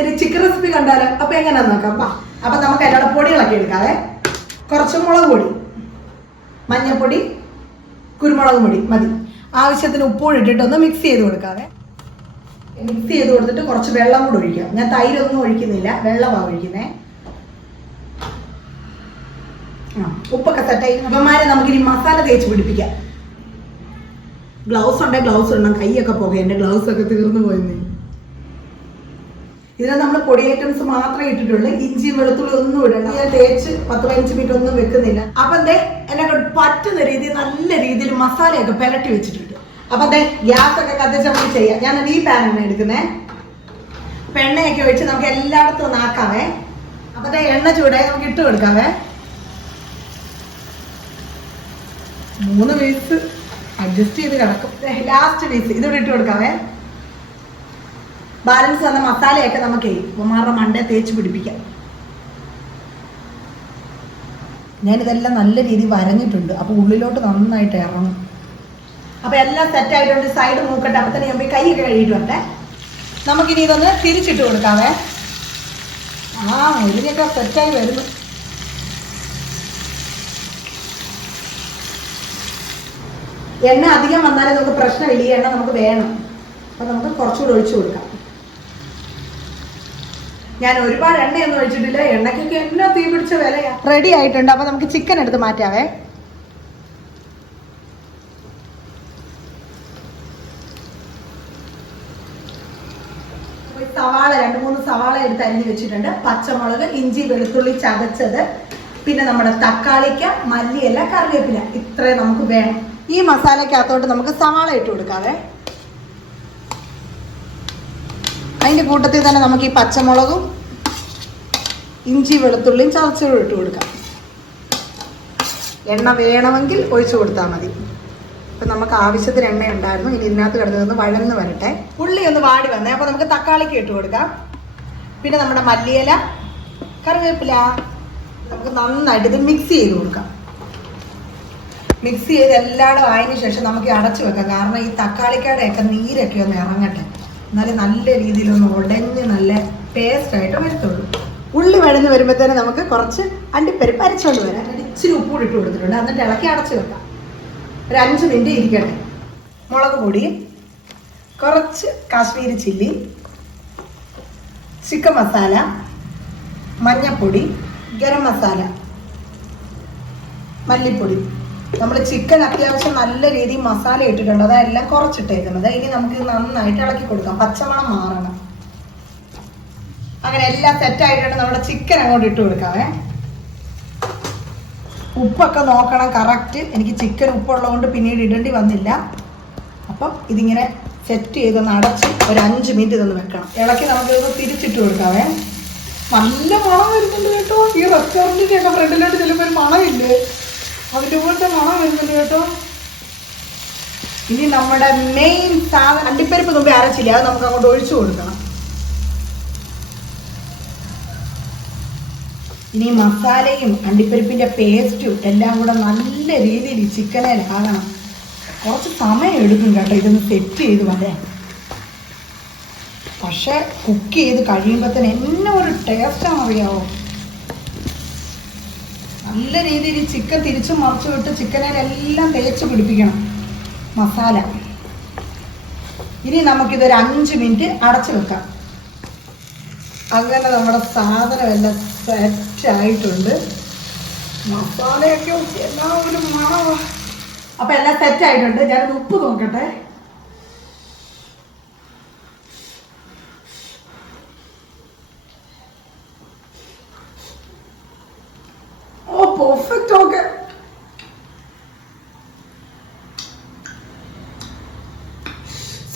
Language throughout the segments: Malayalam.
ഒരു ചിക്കൻ റെസിപ്പി കണ്ടാലോ അപ്പൊ എങ്ങനെയാന്ന് നോക്കാം. വാ. അപ്പൊ നമുക്ക് അതിനുള്ള പൊടികളൊക്കെ കുറച്ച് മുളക് പൊടി മഞ്ഞൾപ്പൊടി കുരുമുളക് പൊടി മതി. ആവശ്യത്തിന് ഉപ്പും ഇട്ടിട്ട് ഒന്ന് മിക്സ് ചെയ്ത് കൊടുക്കാവേ. മിക്സ് ചെയ്ത് കൊടുത്തിട്ട് കുറച്ച് വെള്ളം കൂടി ഒഴിക്കാം. ഞാൻ തൈരൊന്നും ഒഴിക്കുന്നില്ല. വെള്ളമാണ് ഒഴിക്കുന്നേ. ഉപ്പൊക്കെ സെറ്റായി അപ്പന്മാരെ നമുക്കിനി മസാല തേച്ച് പിടിപ്പിക്കാം. ഗ്ലൗസ് ഉണ്ടെങ്കിൽ ഗ്ലൗസ് ഇടണം. കൈയൊക്കെ പോകെ എന്റെ ഗ്ലൗസ് ഒക്കെ തീർന്നു പോയെന്നേ. ഇതിനെ നമ്മൾ പൊടി ഐറ്റംസ് മാത്രമേ ഇട്ടിട്ടുള്ളൂ. ഇഞ്ചി വെളുത്തുള്ളി ഒന്നും ഇടണ്ട. ഞാൻ തേച്ച് പത്ത് പതിനഞ്ച് മിനിറ്റ് ഒന്നും വെക്കുന്നില്ല. അപ്പൊ എന്തേ എന്നെ പറ്റുന്ന രീതിയിൽ നല്ല രീതിയിൽ മസാലയൊക്കെ പെരട്ടി വെച്ചിട്ടുണ്ട്. അപ്പൊ എന്തേ ഗ്യാസ് ഒക്കെ കത്തിച്ച് നമുക്ക് ചെയ്യാം. ഞാൻ ഈ പാനാണ് എടുക്കുന്നേ. പെണ്ണയൊക്കെ ഒഴിച്ച് നമുക്ക് എല്ലായിടത്തും ഒന്ന് ആക്കാവേ. അപ്പൊ ദേ എണ്ണ ചൂടായി നമുക്ക് ഇട്ട് കൊടുക്കാവേ. മൂന്ന് പീസ് അഡ്ജസ്റ്റ് ചെയ്ത് കിടക്കും. ലാസ്റ്റ് പീസ് ഇതിവിടെ ഇട്ട് കൊടുക്കാവേ. ബാലൻസ് വന്ന മസാലയൊക്കെ നമുക്ക് ഉമാറ മണ്ടേ തേച്ച് പിടിപ്പിക്കാം. ഞാനിതെല്ലാം നല്ല രീതിയിൽ വരഞ്ഞിട്ടുണ്ട്. അപ്പൊ ഉള്ളിലോട്ട് നന്നായിട്ട് ഇറങ്ങും. അപ്പൊ എല്ലാം സെറ്റ് ആയിട്ടുണ്ട്. സൈഡ് മൂക്കട്ടെ അപ്പൊ തന്നെ ഞാൻ പോയി കൈയൊക്കെ കഴുകിയിട്ട് വരട്ടെ. നമുക്കിനി ഇതൊന്ന് തിരിച്ചിട്ട് കൊടുക്കാവേ. ആ ഇതിനൊക്കെ സെറ്റായി വരുന്നു. എണ്ണ അധികം വന്നാലേ നമുക്ക് പ്രശ്നമില്ല. എണ്ണ നമുക്ക് വേണം. അപ്പൊ നമുക്ക് കുറച്ചുകൂടി ഒഴിച്ചു കൊടുക്കാം. ഞാൻ ഒരുപാട് എണ്ണയൊന്നും ഒഴിച്ചിട്ടില്ല. എണ്ണയ്ക്കൊക്കെ എന്നാ തീ പിടിച്ച വിലയാ? റെഡി ആയിട്ടുണ്ട്. അപ്പൊ നമുക്ക് ചിക്കൻ എടുത്ത് മാറ്റാവേ. സവാള രണ്ട് മൂന്ന് സവാള എടുത്ത് അരിഞ്ഞ് വെച്ചിട്ടുണ്ട്. പച്ചമുളക് ഇഞ്ചി വെളുത്തുള്ളി ചതച്ചത്. പിന്നെ നമ്മുടെ തക്കാളിക്ക മല്ലിയല്ല കറിവേപ്പില. ഇത്രേ നമുക്ക് വേണം. ഈ മസാലക്കകത്തോട്ട് നമുക്ക് സവാള ഇട്ട് കൊടുക്കാവേ. അതിന്റെ കൂട്ടത്തിൽ തന്നെ നമുക്ക് ഈ പച്ചമുളകും ഇഞ്ചി വെളുത്തുള്ളിയും ചതച്ചോടും ഇട്ട് കൊടുക്കാം. എണ്ണ വേണമെങ്കിൽ ഒഴിച്ചു കൊടുത്താൽ മതി. ഇപ്പം നമുക്ക് ആവശ്യത്തിന് എണ്ണ ഉണ്ടായിരുന്നു. ഇനി ഇതിനകത്ത് കിടന്ന് വഴന്ന് വരട്ടെ. ഉള്ളി ഒന്ന് വാടി വന്നേ. അപ്പോൾ നമുക്ക് തക്കാളിക്ക് ഇട്ട് കൊടുക്കാം. പിന്നെ നമ്മുടെ മല്ലിയില കറിവേപ്പില നമുക്ക് നന്നായിട്ട് ഇത് മിക്സ് ചെയ്ത് കൊടുക്കാം. മിക്സ് ചെയ്ത് എല്ലായിടും ആയതിനു ശേഷം നമുക്ക് അടച്ചു വെക്കാം. കാരണം ഈ തക്കാളിക്കാടെയൊക്കെ നീരൊക്കെ ഒന്ന് ഇറങ്ങട്ടെ. എന്നാലും നല്ല രീതിയിലൊന്ന് ഉടഞ്ഞ് നല്ല ടേസ്റ്റ് ആയിട്ട് വരത്തുള്ളൂ. ഉള്ളി വഴഞ്ഞ് തന്നെ നമുക്ക് കുറച്ച് അണ്ടിപ്പരിപ്പ് അരച്ചുകൊണ്ട് വരാം. ഇച്ചിരി ഉപ്പ് കൂടി ഇട്ട് കൊടുത്തിട്ടുണ്ട്. എന്നിട്ട് ഇളക്കി അടച്ച് വെക്കാം. ഒരു അഞ്ച് മിനിറ്റ് ഇരിക്കട്ടെ. മുളക് പൊടി കുറച്ച് കാശ്മീരി ചില്ലി ചിക്കൻ മസാല മഞ്ഞപ്പൊടി ഗരം മസാല മല്ലിപ്പൊടി. നമ്മൾ ചിക്കൻ അത്യാവശ്യം നല്ല രീതിയിൽ മസാല ഇട്ടിട്ടുണ്ട്. അതെല്ലാം കുറച്ചിട്ടേക്കുന്നത്. ഇനി നമുക്ക് നന്നായിട്ട് ഇളക്കി കൊടുക്കാം. പച്ചമണം മാറണം. അങ്ങനെ എല്ലാം സെറ്റായിട്ടുണ്ട് നമ്മുടെ ചിക്കൻ അങ്ങോട്ട് ഇട്ട് കൊടുക്കാവേ ഉപ്പൊക്കെ നോക്കണം കറക്റ്റ് എനിക്ക് ചിക്കൻ ഉപ്പുള്ളതുകൊണ്ട് പിന്നീട് ഇടേണ്ടി വന്നില്ല. അപ്പം ഇതിങ്ങനെ സെറ്റ് ചെയ്തൊന്ന് അടച്ച് ഒരു അഞ്ച് മിനിറ്റ് ഇതൊന്ന് വെക്കണം. ഇളക്കി നമുക്കിതൊന്ന് തിരിച്ചിട്ട് കൊടുക്കാവേ നല്ല മണം വരുന്നുണ്ട് കേട്ടോ. ഈ റെസ്റ്റോറന്റിന്റെ ഒക്കെ ഫ്രണ്ടിലോട്ട് ചെല്ലുമ്പോൾ ഒരു മണമില്ലേ? അതിന്റെ പോലത്തെ മണം വരുന്നുണ്ട് കേട്ടോ. ഇനി നമ്മുടെ മെയിൻ സാധനം അണ്ടിപ്പരിപ്പ് മുമ്പേ അരച്ചില്ല? അത് നമുക്ക് അങ്ങോട്ട് ഒഴിച്ചു കൊടുക്കണം. ഇനി മസാലയും അണ്ടിപ്പരിപ്പിന്റെ പേസ്റ്റും എല്ലാം കൂടെ നല്ല രീതിയിൽ ചിക്കനെ ആകണം. കുറച്ച് സമയം എടുക്കും കേട്ടോ ഇതൊന്ന് സെറ്റ് ചെയ്ത് വരാൻ. പക്ഷെ കുക്ക് ചെയ്ത് കഴിയുമ്പോൾ തന്നെ ഒരു ടേസ്റ്റാണ് അറിയാവോ? നല്ല രീതിയിൽ ചിക്കൻ തിരിച്ചും മറിച്ചു വിട്ട് ചിക്കനിലെല്ലാം തേച്ച് പിടിപ്പിക്കണം. മസാല. ഇനി നമുക്കിതൊരു അഞ്ച് മിനിറ്റ് അടച്ചു വെക്കാം. അങ്ങനെ നമ്മുടെ സാധനം എല്ലാം സെറ്റായിട്ടുണ്ട് മസാലയൊക്കെ എല്ലാവരും ഒരു മണമാ അപ്പൊ എല്ലാം സെറ്റായിട്ടുണ്ട് ഞാനൊന്ന് ഉപ്പ് നോക്കട്ടെ.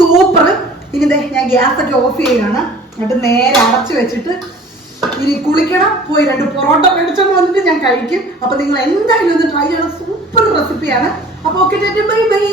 സൂപ്പർ. ഇനി ഞാൻ ഗ്യാസ് ഒക്കെ ഓഫ് ചെയ്യുകയാണ് എന്നിട്ട് നേരെ അടച്ചു വെച്ചിട്ട് ഇനി കുളിക്കണം. പോയി രണ്ട് പൊറോട്ട മേടിച്ചോണ്ട് വന്നിട്ട് ഞാൻ കഴിക്കും. അപ്പൊ നിങ്ങൾ എന്തായാലും ഒന്ന് ട്രൈ ചെയ്യണം. സൂപ്പർ റെസിപ്പിയാണ് അപ്പൊ ഓക്കെ ബൈ ബൈ